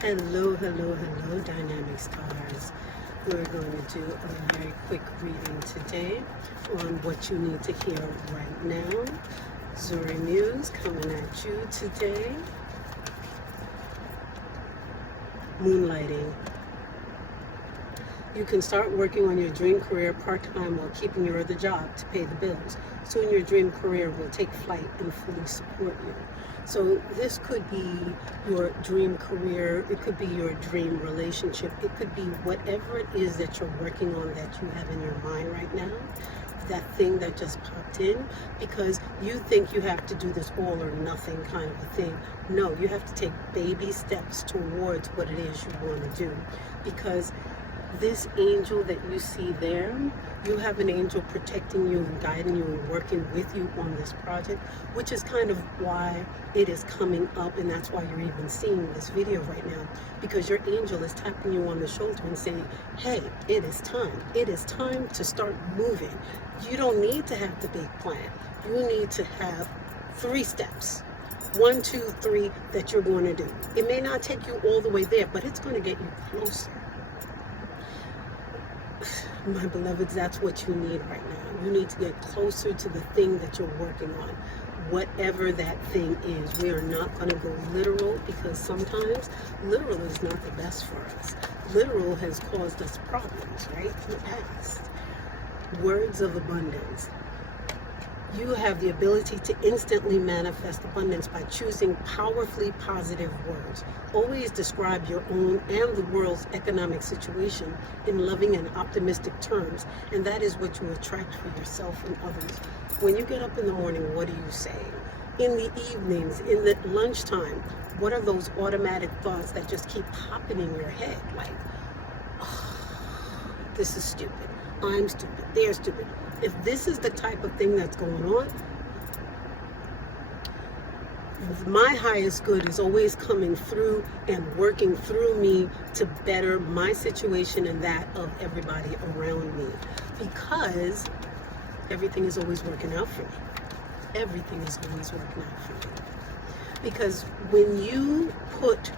Hello, hello, hello, dynamic stars. We're going to do a very quick reading today on what you need to hear right now. Zurri Muse coming at you today. Moonlighting. You can start working on your dream career part-time while keeping your other job to pay the bills. Soon your dream career will take flight and fully support you. So this could be your dream career, it could be your dream relationship, it could be whatever it is that you're working on that you have in your mind right now, that thing that just popped in, because you think you have to do this all or nothing kind of a thing. No, you have to take baby steps towards what it is you want to do, because this angel that you see there, you have an angel protecting you and guiding you and working with you on this project, which is kind of why it is coming up, and that's why you're even seeing this video right now, because your angel is tapping you on the shoulder and saying, hey, it is time. It is time to start moving. You don't need to have the big plan. You need to have 3 steps. 1, 2, 3 that you're going to do. It may not take you all the way there, but it's going to get you closer. My beloveds, that's what you need right now. You need to get closer to the thing that you're working on, whatever that thing is. We are not going to go literal, because sometimes literal is not the best for us. Literal has caused us problems, right, in the past. Words of abundance. You have the ability to instantly manifest abundance by choosing powerfully positive words. Always describe your own and the world's economic situation in loving and optimistic terms, and that is what you attract for yourself and others. When you get up in the morning, what are you saying? In the evenings, in the lunchtime, what are those automatic thoughts that just keep popping in your head? Like, oh, this is stupid. I'm stupid. They're stupid. If this is the type of thing that's going on, my highest good is always coming through and working through me to better my situation and that of everybody around me, because everything is always working out for me. Everything is always working out for me. Because when you put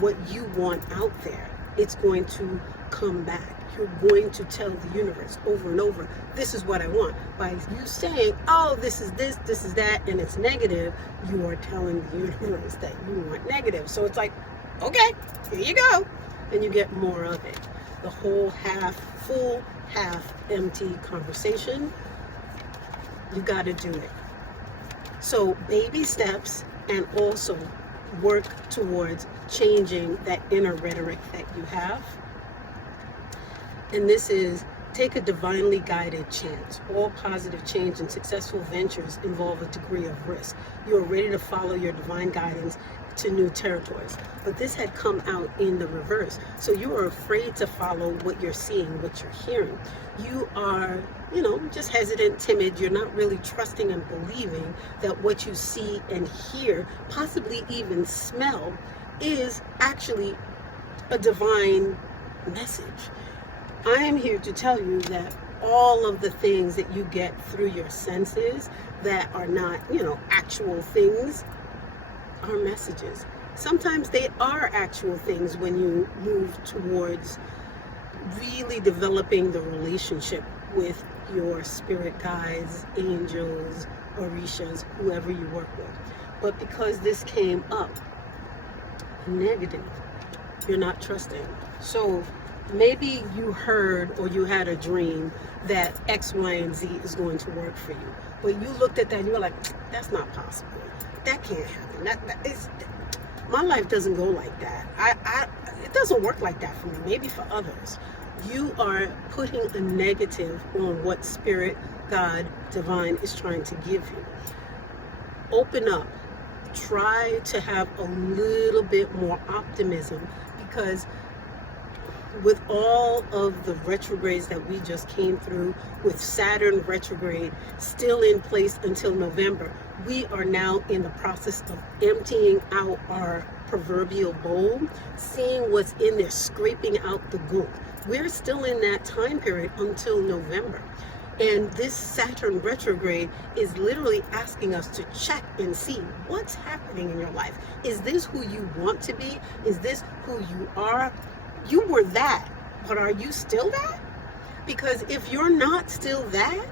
what you want out there, it's going to come back. You're going to tell the universe over and over, this is what I want. By you saying, oh, this is this is that, and it's negative, you are telling the universe that you want negative. So it's like, okay, here you go. And you get more of it. The whole half full, half empty conversation, you got to do it. So baby steps, and also work towards changing that inner rhetoric that you have. And this is, take a divinely guided chance. All positive change and successful ventures involve a degree of risk. You are ready to follow your divine guidance to new territories. But this had come out in the reverse. So you are afraid to follow what you're seeing, what you're hearing. You are, just hesitant, timid. You're not really trusting and believing that what you see and hear, possibly even smell, is actually a divine message. I am here to tell you that all of the things that you get through your senses that are not, actual things, are messages. Sometimes they are actual things when you move towards really developing the relationship with your spirit guides, angels, orishas, whoever you work with. But because this came up negative, you're not trusting. So maybe you heard or you had a dream that X, Y, and Z is going to work for you. But you looked at that and you were like, that's not possible. That can't happen. That is, my life doesn't go like that. It doesn't work like that for me, maybe for others. You are putting a negative on what spirit, God, divine is trying to give you. Open up. Try to have a little bit more optimism, because with all of the retrogrades that we just came through, with Saturn retrograde still in place until November, we are now in the process of emptying out our proverbial bowl, seeing what's in there, scraping out the goop. We're still in that time period until November. And this Saturn retrograde is literally asking us to check and see what's happening in your life. Is this who you want to be? Is this who you are? You were that, but are you still that? Because if you're not still that,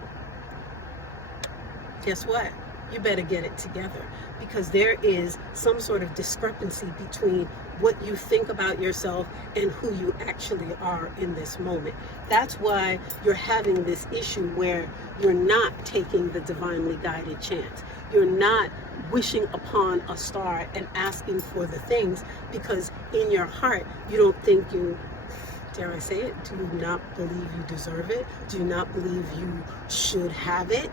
guess what? You better get it together, because there is some sort of discrepancy between what you think about yourself and who you actually are in this moment. That's why you're having this issue where you're not taking the divinely guided chance. You're not wishing upon a star and asking for the things, because in your heart, you don't think you, dare I say it, do you not believe you deserve it? Do you not believe you should have it?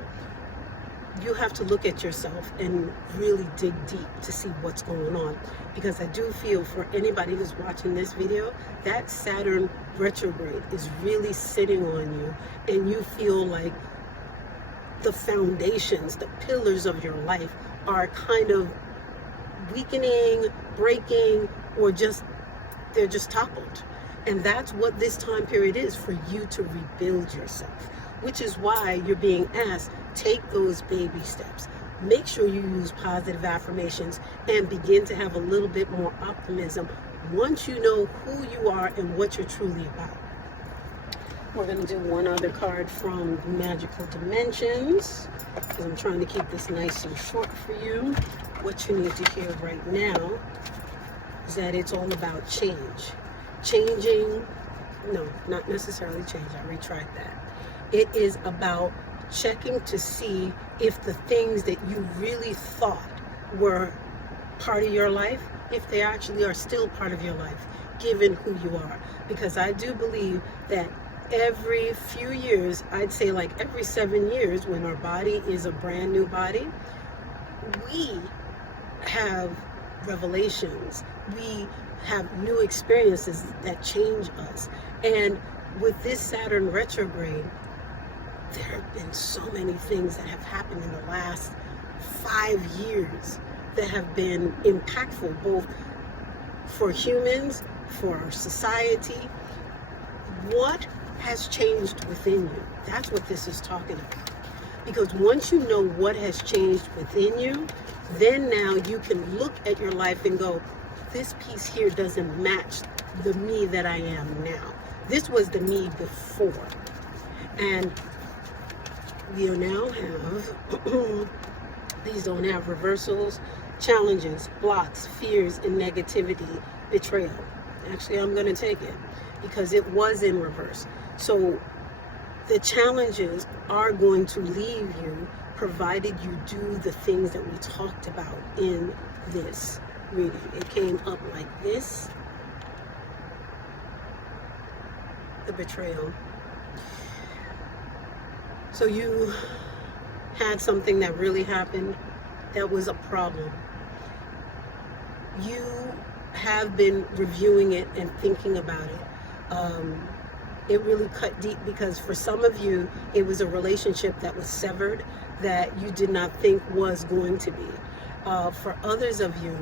You have to look at yourself and really dig deep to see what's going on. Because I do feel for anybody who's watching this video, that Saturn retrograde is really sitting on you, and you feel like the foundations, the pillars of your life are kind of weakening, breaking, or they're just toppled. And that's what this time period is, for you to rebuild yourself, which is why you're being asked, take those baby steps. Make sure you use positive affirmations and begin to have a little bit more optimism once you know who you are and what you're truly about. We're going to do one other card from Magical Dimensions, because I'm trying to keep this nice and short for you. What you need to hear right now is that it's all about change. Changing, no, not necessarily change, I retract that. It is about checking to see if the things that you really thought were part of your life, if they actually are still part of your life, given who you are. Because I do believe that every few years, I'd say like every 7 years, when our body is a brand new body, we have revelations. We have new experiences that change us. And with this Saturn retrograde, there have been so many things that have happened in the last 5 years that have been impactful, both for humans, for our society. What has changed within you? That's what this is talking about. Because once you know what has changed within you, then now you can look at your life and go, this piece here doesn't match the me that I am now. This was the me before. And we now have, these don't have reversals, challenges, blocks, fears, and negativity, betrayal. Actually, I'm going to take it because it was in reverse. So the challenges are going to leave you, provided you do the things that we talked about in this reading. It came up like this. The betrayal. So you had something that really happened that was a problem. You have been reviewing it and thinking about it. It really cut deep, because for some of you, it was a relationship that was severed that you did not think was going to be. For others of you,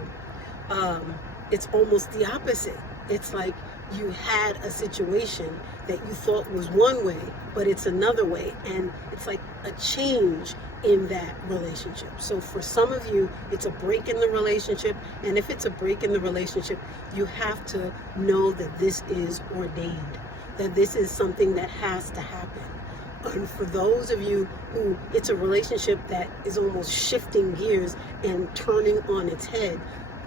it's almost the opposite. It's like you had a situation that you thought was one way, but it's another way. And it's like a change in that relationship. So for some of you, it's a break in the relationship. And if it's a break in the relationship, you have to know that this is ordained, that this is something that has to happen. And for those of you who it's a relationship that is almost shifting gears and turning on its head,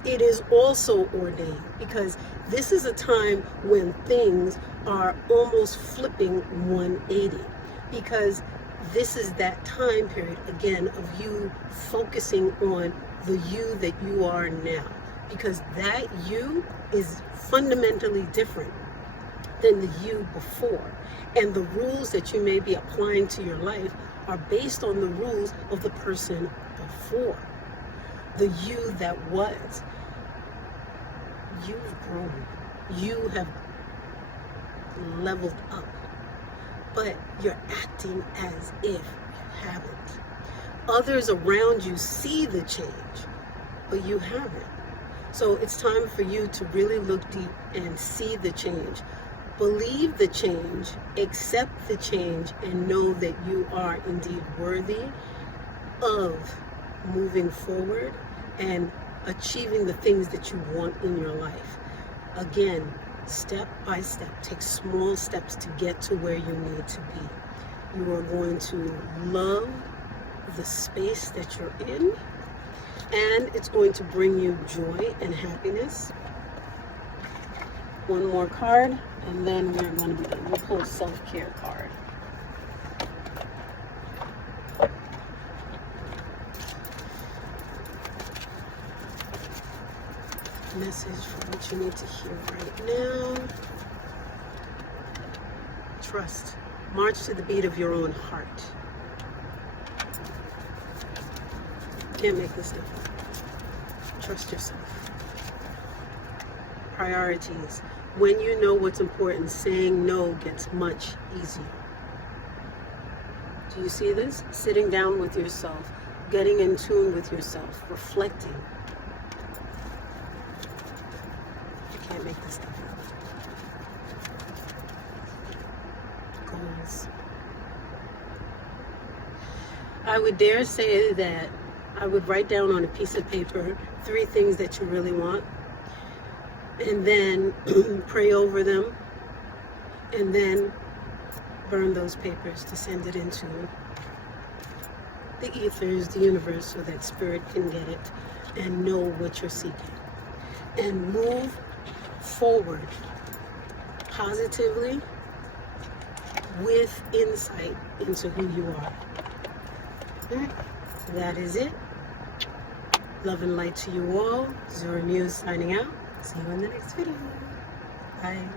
it is also ordained, because this is a time when things are almost flipping 180, because this is that time period, again, of you focusing on the you that you are now, because that you is fundamentally different than the you before. And the rules that you may be applying to your life are based on the rules of the person before. The you that was. You've grown. You have leveled up. But you're acting as if you haven't. Others around you see the change, but you haven't. So it's time for you to really look deep and see the change. Believe the change, accept the change, and know that you are indeed worthy of moving forward and achieving the things that you want in your life. Again, step by step, take small steps to get to where you need to be. You are going to love the space that you're in, and it's going to bring you joy and happiness. One more card, and then we're going to be done. We'll pull a self-care card. Message for what you need to hear right now. Trust. March to the beat of your own heart. Can't make this stuff up. Trust yourself. Priorities. When you know what's important, saying no gets much easier. Do you see this? Sitting down with yourself, getting in tune with yourself, reflecting. You can't make this stuff up. Goals. I would dare say that I would write down on a piece of paper 3 things that you really want, and then pray over them, and then burn those papers to send it into the ethers, the universe, so that spirit can get it and know what you're seeking. And move forward positively with insight into who you are. All right, that is it. Love and light to you all. Zurri signing out. See you in the next video. Bye.